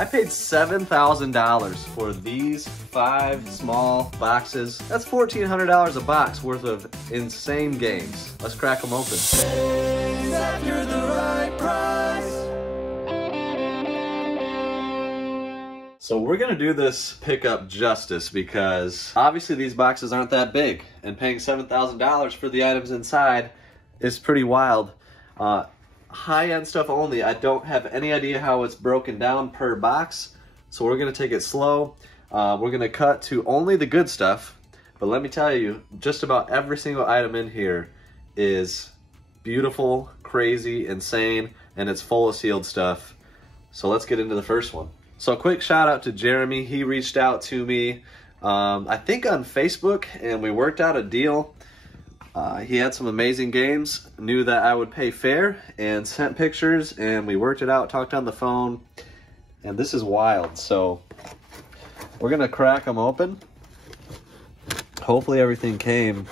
I paid $7,000 for these 5 small boxes. That's $1,400 a box worth of insane games. Let's crack them open. Chase after the right price. So we're gonna do this pickup justice because obviously these boxes aren't that big, and paying $7,000 for the items inside is pretty wild. High-end stuff only. I don't have any idea how it's broken down per box, so we're gonna take it slow. We're gonna cut to only the good stuff, but let me tell you, just about every single item in here is beautiful, crazy, insane, and it's full of sealed stuff. So let's get into the first one. So a quick shout out to Jeremy. He reached out to me, I think on Facebook, and we worked out a deal. He had some amazing games, knew that I would pay fair, and sent pictures, and we worked it out, talked on the phone, and this is wild. So we're gonna crack them open. Hopefully everything came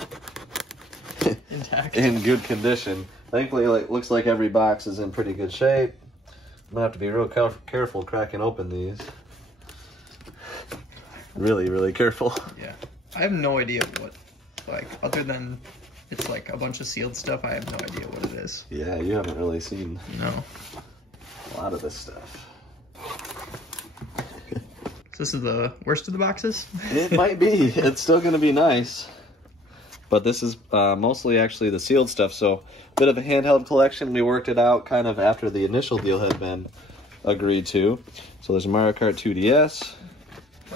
intact, in good condition. Thankfully, it looks like every box is in pretty good shape. I'm gonna have to be real careful cracking open these. Really careful. Yeah, I have no idea what, like, other than it's like a bunch of sealed stuff, I have no idea what it is. Yeah, you haven't really seen a lot of this stuff. So this is the worst of the boxes? It might be. It's still gonna be nice. But this is mostly actually the sealed stuff, so a bit of a handheld collection. We worked it out kind of after the initial deal had been agreed to. So there's a Mario Kart 2DS.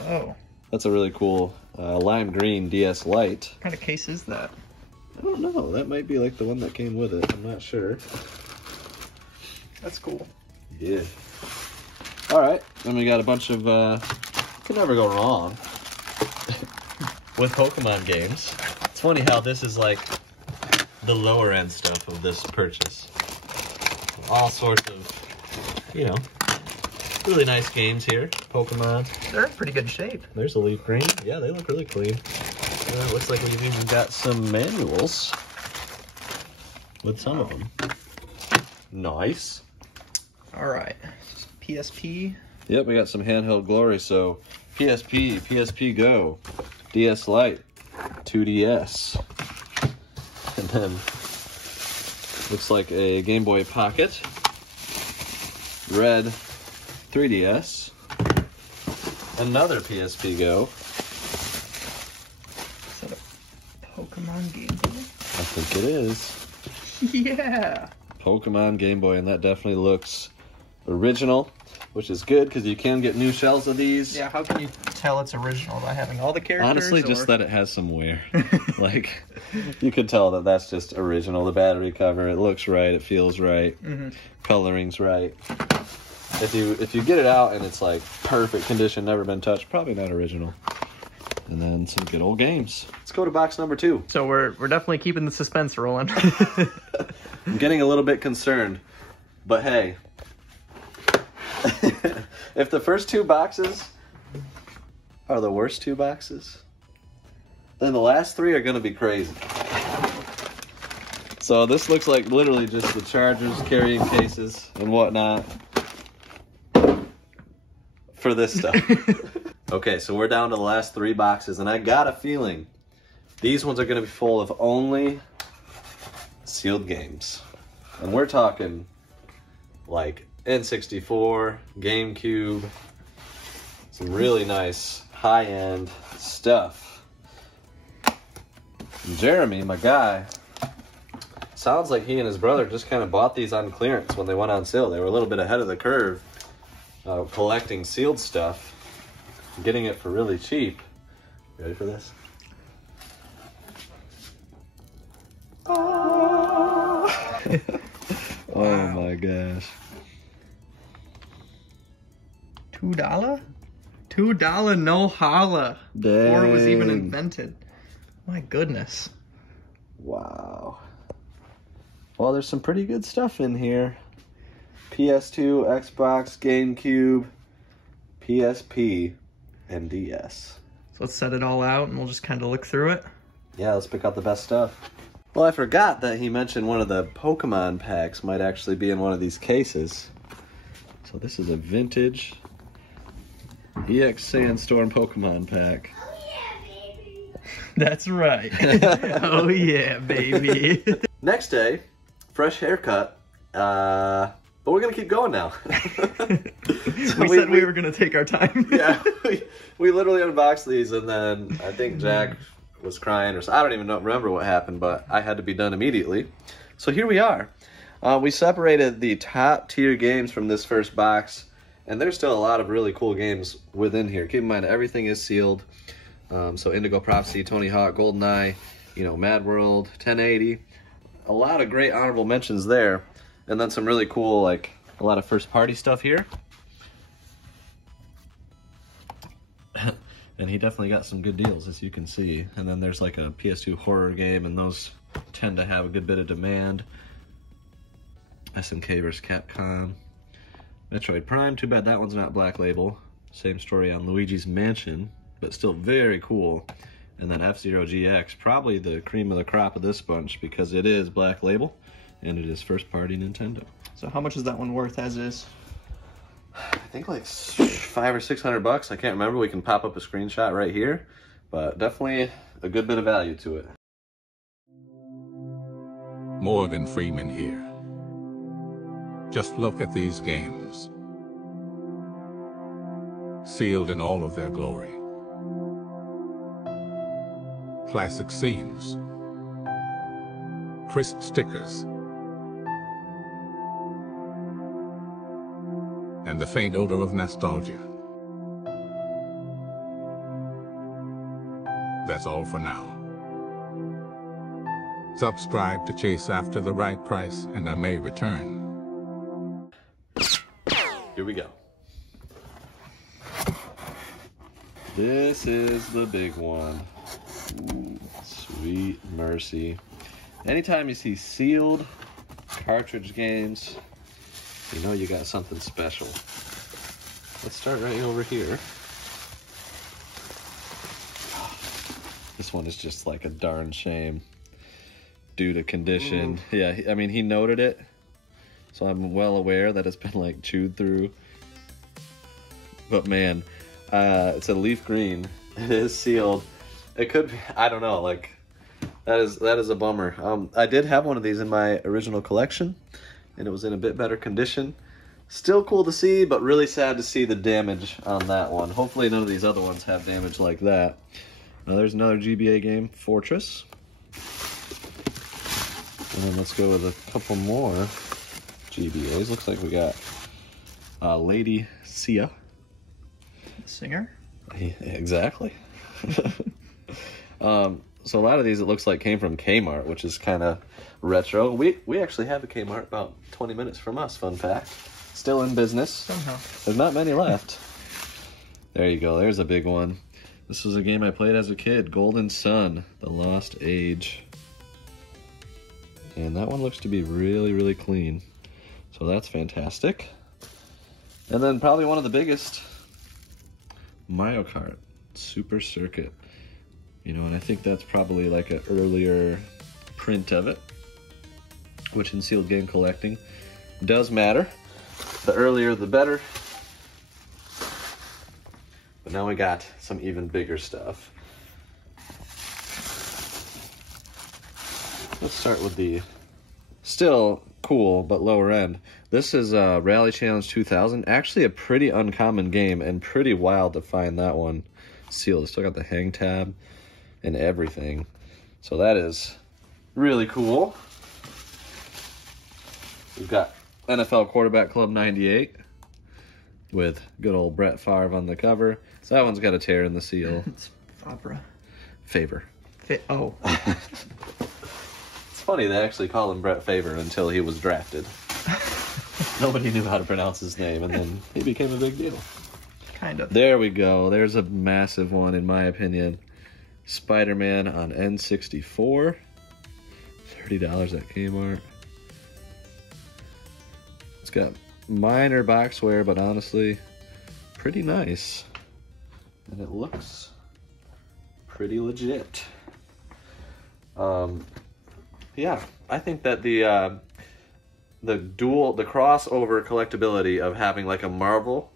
Oh. That's a really cool lime green DS Lite. What kind of case is that? I don't know. That might be like the one that came with it. I'm not sure. That's cool. Yeah. All right. Then we got a bunch of, can never go wrong with Pokemon games. It's funny how this is like the lower end stuff of this purchase. All sorts of, you know, really nice games here. Pokemon. They're in pretty good shape. There's a leaf green. Yeah, they look really clean. It looks like we've even got some manuals with some of them. Nice. All right. PSP. Yep, we got some handheld glory. So PSP, PSP Go, DS Lite, 2DS. And then looks like a Game Boy Pocket, red 3DS, another PSP Go. Is that a Pokemon Game Boy? I think it is. Yeah. Pokemon Game Boy, and that definitely looks original, which is good because you can get new shells of these. Yeah, how can you tell it's original by having all the characters? Honestly, just that it has some wear. Like, you can tell that that's just original. The battery cover, it looks right, it feels right, coloring's right. If you get it out and it's like perfect condition, never been touched, probably not original. And then some good old games. Let's go to box number 2. So we're definitely keeping the suspense rolling. I'm getting a little bit concerned, but hey, if the first 2 boxes are the worst 2 boxes, then the last 3 are going to be crazy. So this looks like literally just the chargers, carrying cases, and whatnot for this stuff. Okay, so we're down to the last 3 boxes, and I got a feeling these ones are going to be full of only sealed games. And we're talking like N64, GameCube, some really nice high-end stuff. And Jeremy, my guy, sounds like he and his brother just kind of bought these on clearance when they went on sale. They were a little bit ahead of the curve collecting sealed stuff, getting it for really cheap. Ready for this? Oh my gosh. $2? $2 no holla. Before it was even invented. My goodness. Wow. Well, there's some pretty good stuff in here. PS2, Xbox, GameCube, PSP, and DS. So let's set it all out and we'll just kind of look through it. Yeah, let's pick out the best stuff. Well, I forgot that he mentioned one of the Pokemon packs might actually be in one of these cases. So this is a vintage EX Sandstorm Pokemon pack. That's right. Oh yeah, baby. Next day, fresh haircut. But we're gonna keep going now. We said we were gonna take our time. Yeah, we literally unboxed these, and then I think Jack was crying, or so. I don't even remember what happened, but I had to be done immediately. So here we are. We separated the top tier games from this first box, and there's still a lot of really cool games within here. Keep in mind, everything is sealed. So Indigo Prophecy, Tony Hawk, GoldenEye, you know, Mad World, 1080. A lot of great honorable mentions there. And then some really cool, like, a lot of first party stuff here. And he definitely got some good deals, as you can see. And then there's like a PS2 horror game, and those tend to have a good bit of demand. SNK vs. Capcom. Metroid Prime, too bad that one's not Black Label. Same story on Luigi's Mansion, but still very cool. And then F-Zero GX, probably the cream of the crop of this bunch, because it is Black Label, and it is first party Nintendo. So how much is that one worth as is? I think like $500 or $600. I can't remember. We can pop up a screenshot right here, but definitely a good bit of value to it. Morgan Freeman here. Just look at these games. Sealed in all of their glory. Classic scenes. Crisp stickers. And the faint odor of nostalgia. That's all for now. Subscribe to Chase After the Right Price, and I may return. Here we go. This is the big one. Ooh, sweet mercy. Anytime you see sealed cartridge games, you know you got something special. Let's start right over here. This one is just like a darn shame due to condition. Ooh. Yeah, I mean, he noted it, so I'm well aware that it's been like chewed through. But man, it's a leaf green. It is sealed. It could be, I don't know, like, that is a bummer. I did have one of these in my original collection, and it was in a bit better condition. Still cool to see, but really sad to see the damage on that one. Hopefully none of these other ones have damage like that. Now there's another GBA game, Fortress. And then let's go with a couple more GBAs. Looks like we got Lady Sia. Singer? Yeah, exactly. So a lot of these, it looks like, came from Kmart, which is kind of retro. We actually have a Kmart about 20 minutes from us, fun fact. Still in business. Somehow. There's not many left. There you go. There's a big one. This was a game I played as a kid. Golden Sun, The Lost Age. And that one looks to be really, really clean. So that's fantastic. And then probably one of the biggest, Mario Kart Super Circuit. You know, and I think that's probably like an earlier print of it, which in sealed game collecting does matter. The earlier, the better. But now we got some even bigger stuff. Let's start with the still cool but lower end. This is Rally Challenge 2000. Actually a pretty uncommon game and pretty wild to find that one sealed. It's still got the hang tab and everything. So that is really cool. We've got NFL Quarterback Club 98 with good old Brett Favre on the cover. So that one's got a tear in the seal. It's Favre. Favre. Oh. It's funny, they actually call him Brett Favre until he was drafted. Nobody knew how to pronounce his name, and then he became a big deal. Kind of. There we go. There's a massive one, in my opinion. Spider-Man on N64. $30 at Kmart. It's got minor box wear, but honestly, pretty nice. And it looks pretty legit. Yeah, I think that the crossover collectability of having like a Marvel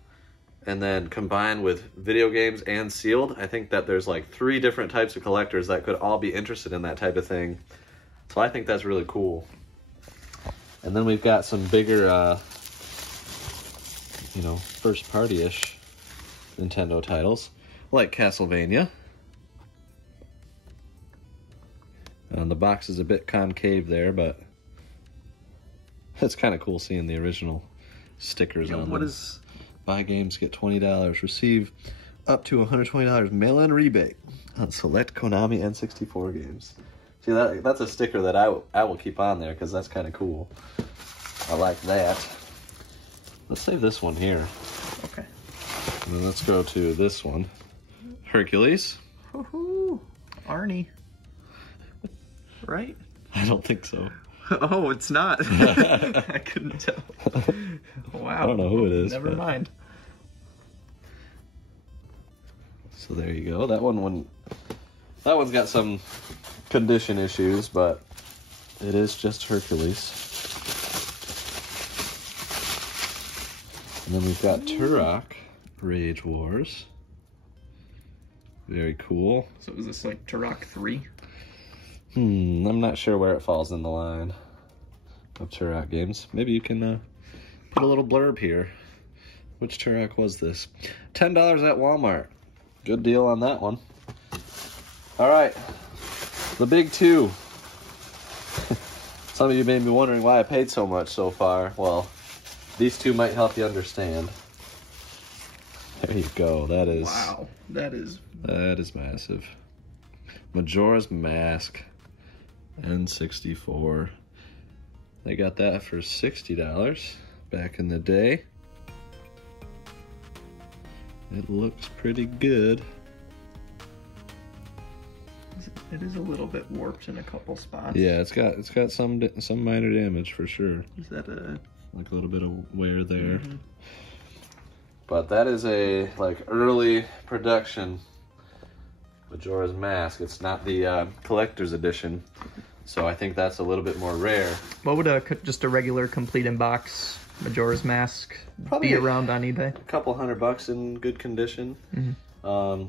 and then combined with video games and sealed, I think that there's like 3 different types of collectors that could all be interested in that type of thing. So I think that's really cool. And then we've got some bigger, you know, first party-ish Nintendo titles, like Castlevania. The box is a bit concave there, but it's kind of cool seeing the original stickers on them. What is... Buy games, get $20. Receive up to $120 mail-in rebate on select Konami N64 games. See, that's a sticker that I will keep on there because that's kind of cool. I like that. Let's save this one here. Okay. And then let's go to this one. Hercules. Woohoo! Arnie. Right? I don't think so. Oh, it's not. I couldn't tell. Wow. I don't know who it is. Never mind. So there you go. That one's got some condition issues, but it is just Hercules. And then we've got Turok, Rage Wars. Very cool. So is this like Turok 3? I'm not sure where it falls in the line of Turok games. Maybe you can put a little blurb here. Which Turok was this? $10 at Walmart. Good deal on that one. All right, the big 2. Some of you may be wondering why I paid so much so far. Well, these 2 might help you understand. There you go. That is... Wow, that is massive. Majora's Mask. N64. They got that for $60 back in the day. It looks pretty good. It is a little bit warped in a couple spots. Yeah, it's got some minor damage for sure. Is that a like a little bit of wear there? Mm-hmm. But that is a like early production Majora's Mask. It's not the collector's edition, so I think that's a little bit more rare. What would just a regular complete in box Majora's Mask Probably be around on eBay? A couple $100 in good condition. Mm-hmm.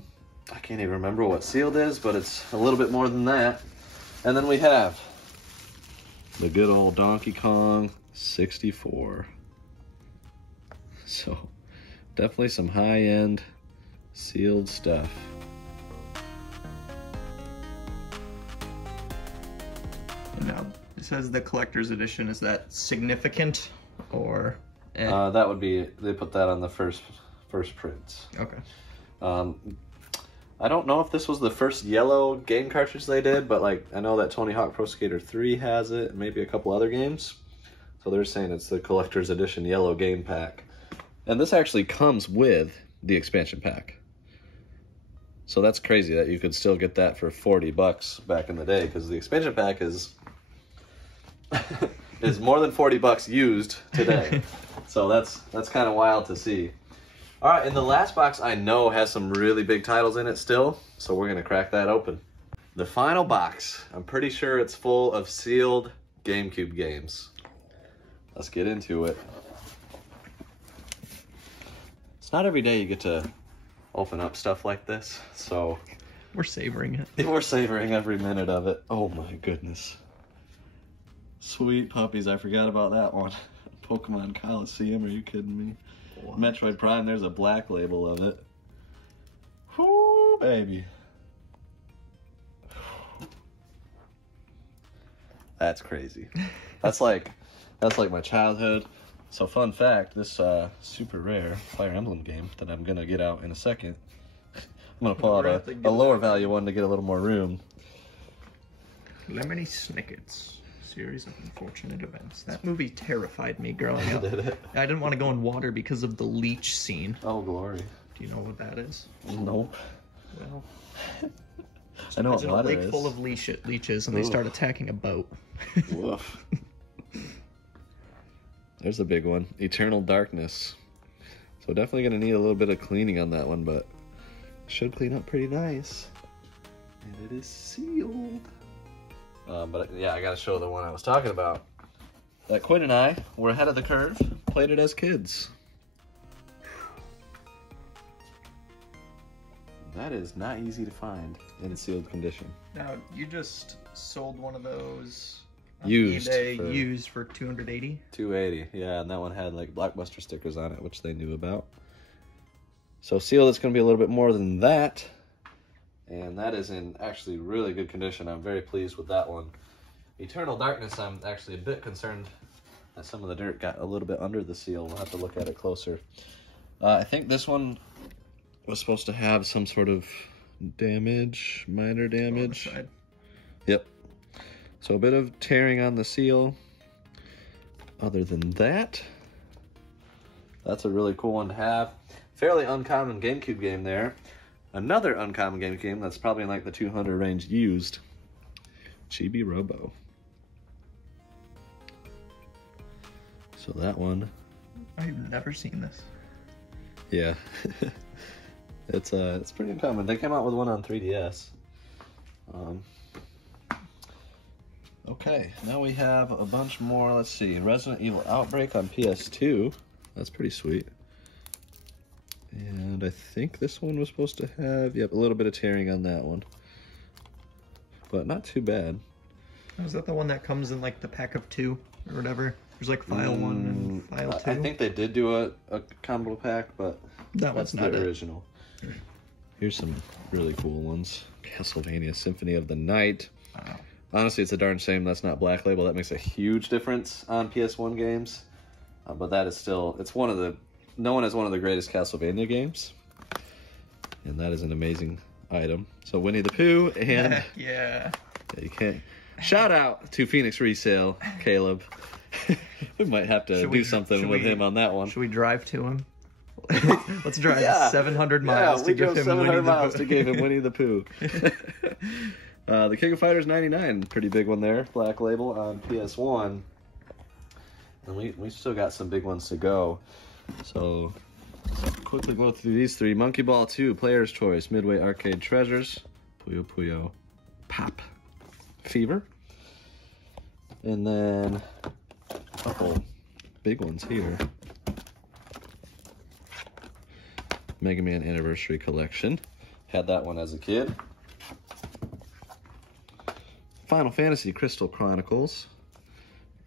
I can't even remember what sealed is, but it's a little bit more than that. And then we have the good old Donkey Kong 64. So definitely some high-end sealed stuff. Now, it says the collector's edition. Is that significant or? That would be, they put that on the first prints. Okay. I don't know if this was the first yellow game cartridge they did, but like I know that Tony Hawk Pro Skater 3 has it, and maybe a couple other games. So they're saying it's the collector's edition yellow game pack. And this actually comes with the expansion pack. So that's crazy that you could still get that for $40 back in the day, because the expansion pack is is more than $40 used today. So that's kind of wild to see. All right, and the last box I know has some really big titles in it still, so we're gonna crack that open. The final box, I'm pretty sure it's full of sealed GameCube games. Let's get into it. It's not every day you get to open up stuff like this, so we're savoring it. We're savoring every minute of it. Oh my goodness. Sweet puppies, I forgot about that one. Pokemon Coliseum, are you kidding me? What? Metroid Prime, there's a black label of it. Whoo, baby. That's crazy. That's like my childhood. So fun fact, this super rare Fire Emblem game that I'm gonna get out in a second. I'm gonna pull out a lower value one to get a little more room. Lemony Snicket's Series of Unfortunate Events. That movie terrified me growing up. Did it? I didn't want to go in water because of the leech scene. Oh, glory. Do you know what that is? Nope. Well, I know what a water lake is. full of leeches, and they start attacking a boat. Woof. There's a big one. Eternal Darkness. So definitely going to need a little bit of cleaning on that one, but should clean up pretty nice. And it is sealed. But yeah, I got to show the one I was talking about. That Quinn and I were ahead of the curve. Played it as kids. That is not easy to find in sealed condition. Now, you just sold one of those on Used eBay, used for $280. $280, yeah, and that one had like Blockbuster stickers on it, which they knew about. So sealed, it's going to be a little bit more than that, and that is in actually really good condition. I'm very pleased with that one. Eternal Darkness, I'm actually a bit concerned that some of the dirt got a little bit under the seal. We'll have to look at it closer. I think this one was supposed to have some sort of damage, minor damage. Yep. So a bit of tearing on the seal. Other than that, that's a really cool one to have. Fairly uncommon GameCube game there. Another uncommon GameCube game that's probably in like the 200 range used. Chibi Robo. So that one. I've never seen this. Yeah. It's pretty uncommon. They came out with one on 3DS. Okay, now we have a bunch more. Let's see, Resident Evil Outbreak on PS2. That's pretty sweet. And I think this one was supposed to have, yep, a little bit of tearing on that one. But not too bad. Is that the one that comes in like the pack of 2 or whatever? There's like file 1 and file 2. I think they did do a combo pack, but that's not the original. Here's some really cool ones. Castlevania Symphony of the Night. Wow. Honestly, it's a darn shame that's not Black Label. That makes a huge difference on PS1 games. But that is still, it's one of the, known as one of the greatest Castlevania games. And that is an amazing item. So Winnie the Pooh and... yeah. You can't... Shout out to Phoenix Resale, Caleb. We might have to do something with him on that one. Should we drive to him? Let's drive 700 miles to give him 700 miles Winnie the Pooh. to give him Winnie the Pooh. The King of Fighters 99, pretty big one there. Black Label on PS1. And we still got some big ones to go. So, quickly go through these three. Monkey Ball 2, Player's Choice, Midway Arcade Treasures, Puyo Puyo Pop Fever. And then a couple big ones here. Mega Man Anniversary Collection. Had that one as a kid. Final Fantasy Crystal Chronicles.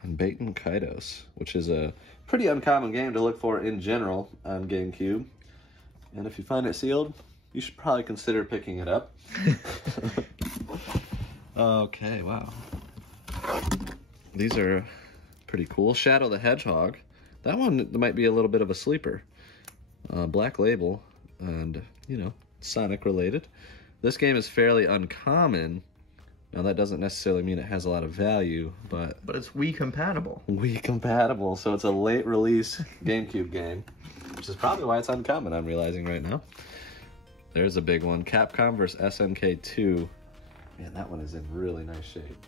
And Baten Kaitos, which is a pretty uncommon game to look for in general on GameCube. And if you find it sealed, you should probably consider picking it up. Okay, wow. These are pretty cool. Shadow the Hedgehog. That one might be a little bit of a sleeper. Black Label, and, you know, Sonic related. This game is fairly uncommon. Now, that doesn't necessarily mean it has a lot of value, but it's Wii compatible. Wii compatible, so it's a late release GameCube game, which is probably why it's uncommon, I'm realizing right now. There's a big one. Capcom vs. SNK 2. Man, that one is in really nice shape.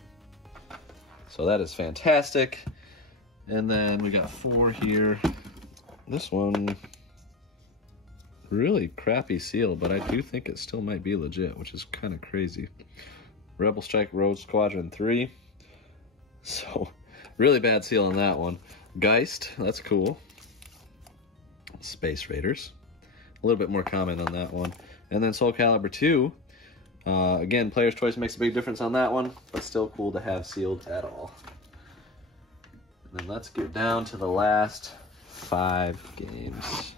So that is fantastic. And then we got 4 here. This one, really crappy seal, but I do think it still might be legit, which is kind of crazy. Rebel Strike Rogue Squadron 3. So, really bad seal on that one. Geist, that's cool. Space Raiders. A little bit more common on that one. And then Soul Calibur 2. Again, Player's Choice makes a big difference on that one, but still cool to have sealed at all. And then let's get down to the last 5 games.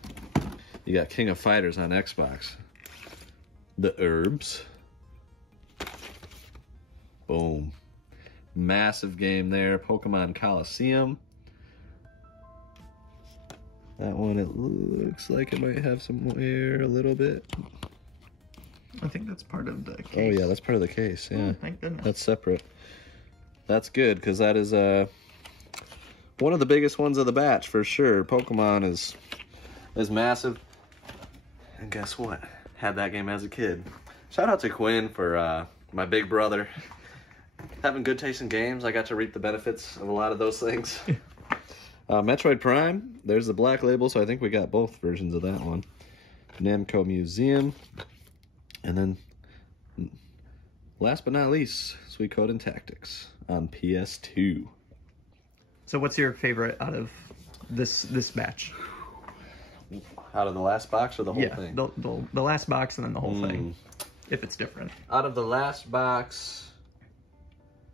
You got King of Fighters on Xbox. The Herbs. Boom. Massive game there. Pokemon Coliseum. That one, it looks like it might have some wear a little bit. I think that's part of the case. Oh, yeah, that's part of the case, yeah. Oh, thank goodness. That's separate. That's good, because that is one of the biggest ones of the batch, for sure. Pokemon is massive. And guess what? Had that game as a kid. Shout out to Quinn for my big brother. Having good taste in games, I got to reap the benefits of a lot of those things. Metroid Prime, there's the Black Label, so I think we got both versions of that one. Namco Museum. And then, last but not least, Suikoden Tactics on PS2. So what's your favorite out of this batch? Out of the last box or the whole Yeah, thing? the last box and then the whole thing, if it's different. Out of the last box,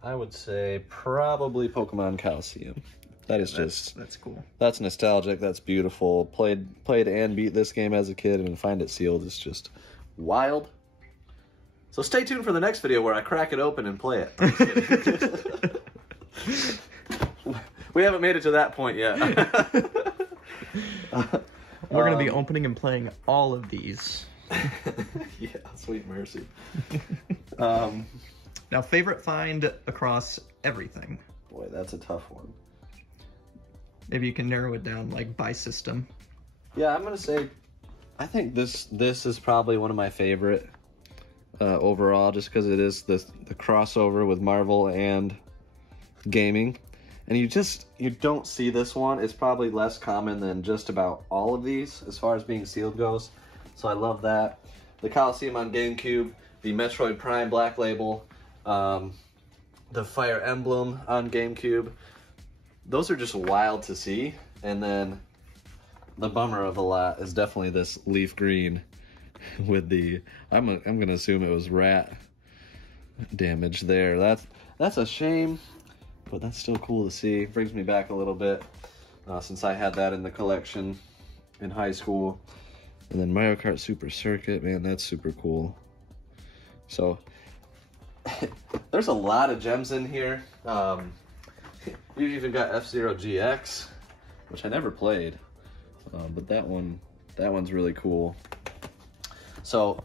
I would say probably Pokemon Coliseum. That is That's cool. That's nostalgic. That's beautiful. Played and beat this game as a kid, and to find it sealed is just wild. So stay tuned for the next video where I crack it open and play it. We haven't made it to that point yet. We're going to be opening and playing all of these. Yeah, sweet mercy. Now, favorite find across everything. Boy, that's a tough one. Maybe you can narrow it down, like, by system. Yeah, I'm going to say, I think this is probably one of my favorite overall, just because it is the crossover with Marvel and gaming. And you don't see this one. It's probably less common than just about all of these as far as being sealed goes. So I love that. The Coliseum on GameCube, the Metroid Prime Black Label, the Fire Emblem on GameCube. Those are just wild to see. And then the bummer of the lot is definitely this leaf green with the, I'm gonna assume it was rat damage there. That's a shame. But that's still cool to see. Brings me back a little bit since I had that in the collection in high school. And then Mario Kart Super Circuit, man, that's super cool. So there's a lot of gems in here. You even got F-Zero GX, which I never played, but that one's really cool. So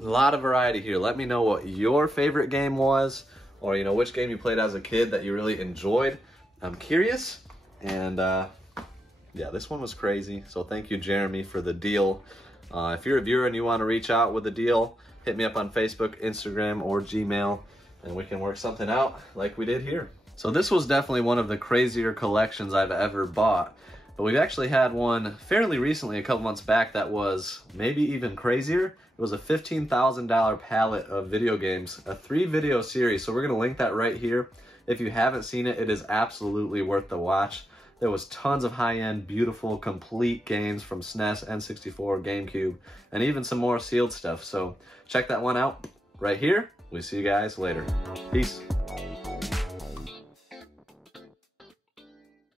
a lot of variety here. Let me know what your favorite game was, or which game you played as a kid that you really enjoyed. I'm curious. And yeah, this one was crazy. So thank you, Jeremy, for the deal. If you're a viewer and you want to reach out with a deal, hit me up on Facebook, Instagram, or Gmail, and we can work something out like we did here. So this was definitely one of the crazier collections I've ever bought. But we've actually had one fairly recently, a couple months back, that was maybe even crazier. It was a $15,000 palette of video games, a 3-video series. So we're going to link that right here. If you haven't seen it, it is absolutely worth the watch. There was tons of high-end, beautiful, complete games from SNES, N64, GameCube, and even some more sealed stuff. So check that one out right here. We see you guys later. Peace.